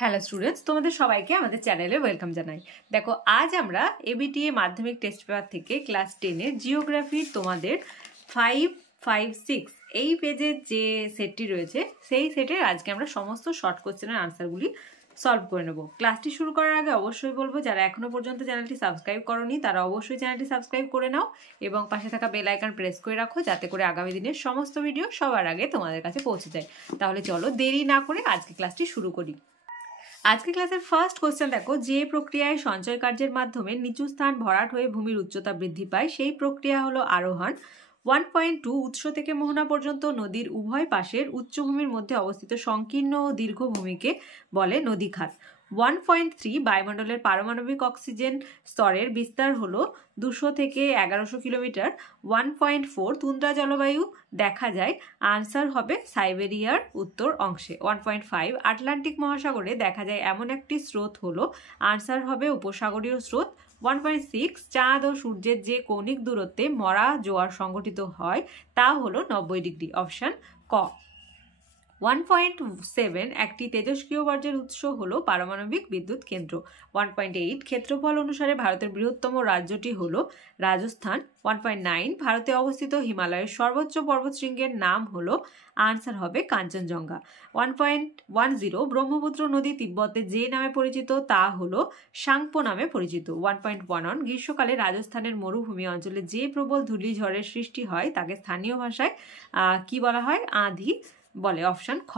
Hello students, তোমাদের সবাইকে আমাদের চ্যানেলে ওয়েলকাম জানাই। দেখো, আজ আমরা এবিটিএ মাধ্যমিক টেস্ট পেপার থেকে ক্লাস 10-এর জিওগ্রাফির তোমাদের 5, 5, 6 এই পেজের যে সেটটি রয়েছে সেই সেটের আজকে আমরা সমস্ত শর্ট কোশ্চেনের আনসারগুলি সলভ করে নেব। ক্লাসটি শুরু করার আগে অবশ্যই বলবো, যারা এখনো পর্যন্ত চ্যানেলটি সাবস্ক্রাইব করোনি তারা অবশ্যই চ্যানেলটি সাবস্ক্রাইব করে নাও এবং পাশে থাকা বেল আইকন প্রেস করে রাখো, যাতে করে আগামী দিনের সমস্ত ভিডিও সবার আগে তোমাদের কাছে পৌঁছে যায়। তাহলে চলো দেরি না করে আজকে ক্লাসটি শুরু করি। আজকে ক্লাসের ফার্স্ট কোশ্চেন দেখো, যে প্রক্রিয়ায় সঞ্চয় কার্যের মাধ্যমে নিচু স্থান ভরাট হয়ে ভূমির উচ্চতা বৃদ্ধি পায় সেই প্রক্রিয়া হলো আরোহণ। 1.2 উৎস থেকে মোহনা পর্যন্ত নদীর উভয় পাশের উচ্চভূমির মধ্যে অবস্থিত সংকীর্ণ ও দীর্ঘ ভূমিকে বলে নদীখাত। 1.3 বায়ুমণ্ডলের পারমাণবিক অক্সিজেন স্তরের বিস্তার হলো 200 থেকে 1100 কিলোমিটার। 1.4 তুন্দ্রা জলবায়ু দেখা যায়, আনসার হবে সাইবেরিয়ার উত্তর অংশে। 1.5 আটলান্টিক মহাসাগরে দেখা যায় এমন একটি স্রোত হলো, আনসার হবে উপসাগরীয় স্রোত। 1.6 চাঁদ ও সূর্যের যে কৌণিক দূরত্বে মরা জোয়ার সংঘটিত হয় তা হলো 90 ডিগ্রি, অপশন ক। 1.7 একটি তেজস্ক্রিয় বর্জ্যের উৎস হলো পারমাণবিক বিদ্যুৎ কেন্দ্র। 1.8 ক্ষেত্রফল অনুসারে ভারতের বৃহত্তম রাজ্যটি হলো রাজস্থান। 1.9 ভারতে অবস্থিত হিমালয়ের সর্বোচ্চ পর্বতশৃঙ্গের নাম হলো, আনসার হবে কাঞ্চনজঙ্ঘা। 1.10 ব্রহ্মপুত্র নদী তিব্বতে যে নামে পরিচিত তা হলো সাংপো নামে পরিচিত। 1.11 গ্রীষ্মকালে রাজস্থানের মরুভূমি অঞ্চলে যে প্রবল ধূলিঝড়ের সৃষ্টি হয় তাকে স্থানীয় ভাষায় কি বলা হয়? আঁধি বলে, অপশন খ।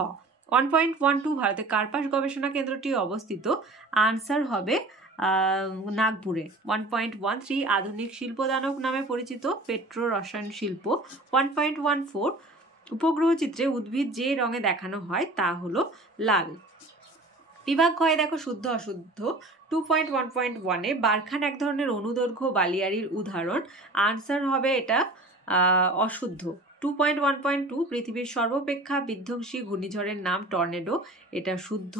1.12 ভারতের কার্পাস গবেষণা কেন্দ্রটি অবস্থিত, আনসার হবে নাগপুরে। 1.13 আধুনিক শিল্পদানব নামে পরিচিত পেট্রো রসায়ন শিল্প। 1.14 উপগ্রহ চিত্রে উদ্ভিদ যে রঙে দেখানো হয় তা হলো লাল। বিভাগ ঘয়ে দেখো শুদ্ধ অশুদ্ধ। 2.1.1 বারখান এক ধরনের অনুদৈর্ঘ্য বালিয়াড়ির উদাহরণ, আনসার হবে এটা অশুদ্ধ। 2.1.2 পৃথিবীর সর্বাপেক্ষা বিধ্বংসী ঘূর্ণিঝড়ের নাম টর্নেডো, এটা শুদ্ধ।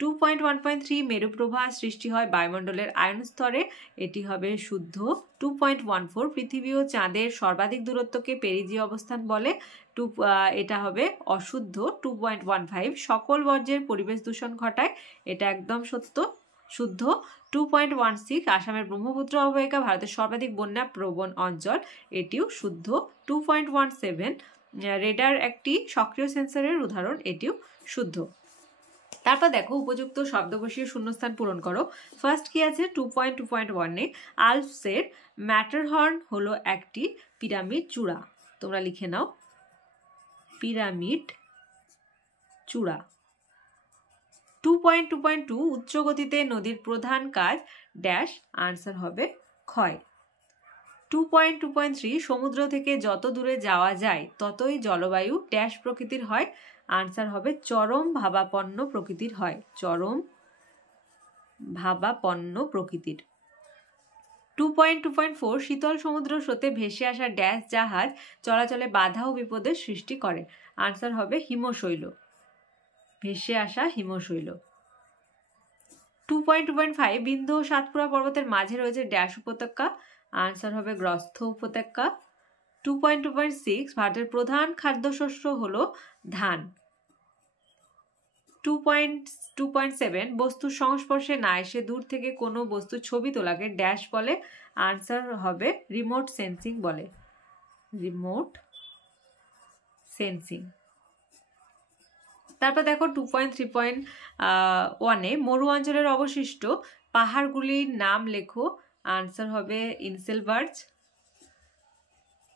2.1.3 মেরুপ্রবাহ সৃষ্টি হয় বায়ুমণ্ডলের আয়ন স্তরে, এটি হবে শুদ্ধ। 2.14 পৃথিবী ও চাঁদের সর্বাধিক দূরত্বকে পেরিজিয় অবস্থান বলে, এটা হবে অশুদ্ধ। 2.15 সকল বর্জ্যের পরিবেশ দূষণ ঘটায়, এটা একদম সত্য, শুদ্ধ। 2.16 আসামের ব্রহ্মপুত্র অববাহিকা ভারতের সর্বাধিক বন্যা প্রবণ অঞ্চল, এটিও শুদ্ধ। 2.17 রেডার একটি সক্রিয় সেন্সরের উদাহরণ, এটিও শুদ্ধ। তারপর দেখো উপযুক্ত শব্দ বসিয়ে শূন্যস্থান পূরণ করো। ফার্স্ট কি আছে? 2.2.1 আলপসের ম্যাটারহর্ন হলো একটি পিরামিড চূড়া, তোমরা লিখে নাও পিরামিড চূড়া। 2.2.2 উচ্চ গতিতে নদীর প্রধান কাজ ড্যাশ, আনসার হবে ক্ষয়। 2.2.3 সমুদ্র থেকে যত দূরে যাওয়া যায় ততই জলবায়ু ড্যাশ প্রকৃতির হয়, আনসার হবে চরম ভাবাপন্ন প্রকৃতির হয়, চরম ভাবাপন্ন প্রকৃতির। 2.2.4 শীতল সমুদ্র স্রোতে ভেসে আসা ড্যাশ জাহাজ চলাচলে বাধা ও বিপদের সৃষ্টি করে, আনসার হবে হিমশৈল, ভেসে আসা হিমশৈল। 2.2.5 বিন্ধ্য ও সাতপুরা পর্বতের মাঝে রয়েছে ড্যাশ উপত্যকা, আনসার হবে গ্রস্থ উপত্যকা। 2.2.6 ভারতের প্রধান খাদ্যশস্য হলো ধান। 2.2.7 বস্তুর সংস্পর্শে না এসে দূর থেকে কোনো বস্তুর ছবি তোলাকে ড্যাশ বলে, আনসার হবে রিমোট সেন্সিং বলে, রিমোট সেন্সিং। তারপর দেখো 2.3.1 মরু অঞ্চলের অবশিষ্ট পাহাড়গুলির নাম লেখো, আনসার হবে ইনসেলবার্জ,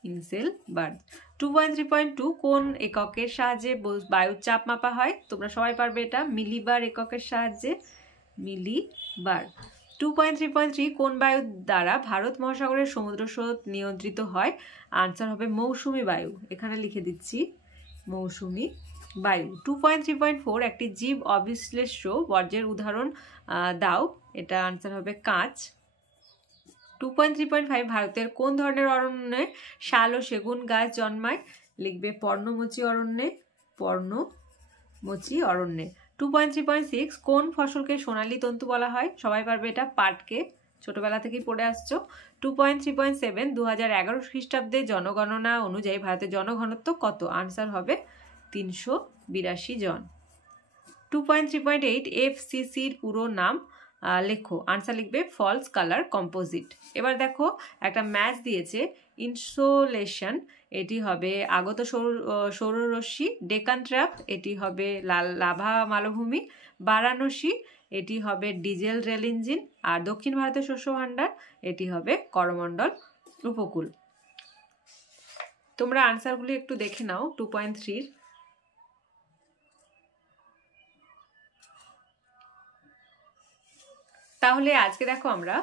ইনসেলবার্জ। 2.3.2 কোন এককের সাহায্যে বায়ুর চাপ মাপা হয়? তোমরা সবাই পারবে এটা, মিলিবার এককের সাহায্যে, মিলিবার। 2.3.3 কোন বায়ু দ্বারা ভারত মহাসাগরের সমুদ্র স্রোত নিয়ন্ত্রিত হয়? আনসার হবে মৌসুমী বায়ু, এখানে লিখে দিচ্ছি মৌসুমী বায়ু। 2.3.4 একটি জীব অবিশ্লেষ্য বর্জ্যের উদাহরণ দাও, এটা আনসার হবে কাঁচ। 2.3.5 ভারতের কোন ধরনের অরণ্যে শাল ও সেগুন গাছ জন্মায়? লিখবে পর্ণমোচী অরণ্যে, পর্ণমোচী অরণ্যে। 2.3.6 কোন ফসলকে সোনালী তন্তু বলা হয়? সবাই পারবে এটা, পাটকে, ছোটবেলা থেকেই পড়ে আসছো। 2.3.7 2011 খ্রিস্টাব্দে জনগণনা অনুযায়ী ভারতের জনঘনত্ব কত? আনসার হবে 382 জন। 2.3.8 FCCর পুরো নাম লেখো। আনসার লিখবে ফলস কালার কম্পোজিট। এবার দেখো একটা ম্যাচ দিয়েছে, ইনসোলেশন এটি হবে আগত সৌররশ্মি, ডেকান ট্র্যাপ এটি হবে লাভা মালভূমি, বারাণসী এটি হবে ডিজেল রেল ইঞ্জিন, আর দক্ষিণ ভারতের শস্য ভাণ্ডার এটি হবে করমণ্ডল উপকূল। তোমরা আনসারগুলি একটু দেখে নাও 2.3-র। তাহলে আজকে দেখো আমরা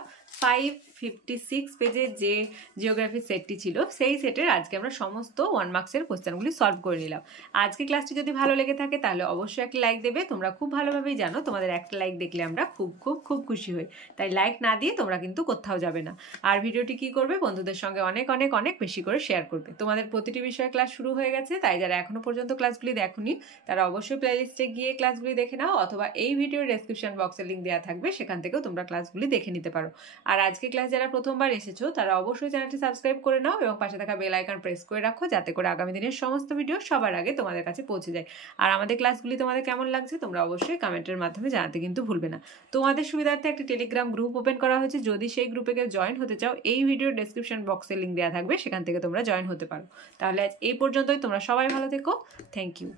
556 পেজের যে জিওগ্রাফি সেটটি ছিল সেই সেটের আজকে আমরা সমস্ত 1 মার্কসের কোশ্চেনগুলি সলভ করে নিলাম। আজকে ক্লাসটি যদি ভালো লেগে থাকে তাহলে অবশ্যই একটা লাইক দেবে। তোমরা খুব ভালোভাবেই জানো তোমাদের একটা লাইক দেখলে আমরা খুব খুব খুব খুশি হই, তাই লাইক না দিয়ে তোমরা কিন্তু কোথাও যাবে না। আর ভিডিওটি কি করবে, বন্ধুদের সঙ্গে অনেক অনেক অনেক বেশি করে শেয়ার করবে। তোমাদের প্রতিটি বিষয়ে ক্লাস শুরু হয়ে গেছে, তাই যারা এখনো পর্যন্ত ক্লাসগুলি দেখোনি তারা অবশ্যই প্লেলিস্টে গিয়ে ক্লাসগুলি দেখে নাও, অথবা এই ভিডিওর ডেসক্রিপশন বক্সে লিঙ্ক দেওয়া থাকবে, সেখান থেকেও তোমরা ক্লাসগুলি দেখে নিতে পারো। আর আজকে ক্লাস যারা প্রথমবার এসেছো তারা অবশ্যই চ্যানেলটি সাবস্ক্রাইব করে নাও এবং পাশে থাকা বেল আইকন প্রেস করে রাখো, যাতে করে আগামী দিনের সমস্ত ভিডিও সবার আগে তোমাদের কাছে পৌঁছে যায়। আর আমাদের ক্লাসগুলি তোমাদের কেমন লাগছে তোমরা অবশ্যই কমেন্টের মাধ্যমে জানাতে কিন্তু ভুলবে না। তোমাদের সুবিধার্থে একটি টেলিগ্রাম গ্রুপ ওপেন করা হয়েছে, যদি সেই গ্রুপে কেউ জয়েন হতে চাও এই ভিডিওর ডেসক্রিপশন বক্সে লিঙ্ক দেওয়া থাকবে, সেখান থেকে তোমরা জয়েন হতে পারো। তাহলে আজ এই পর্যন্তই, তোমরা সবাই ভালো থেকো। Thank you.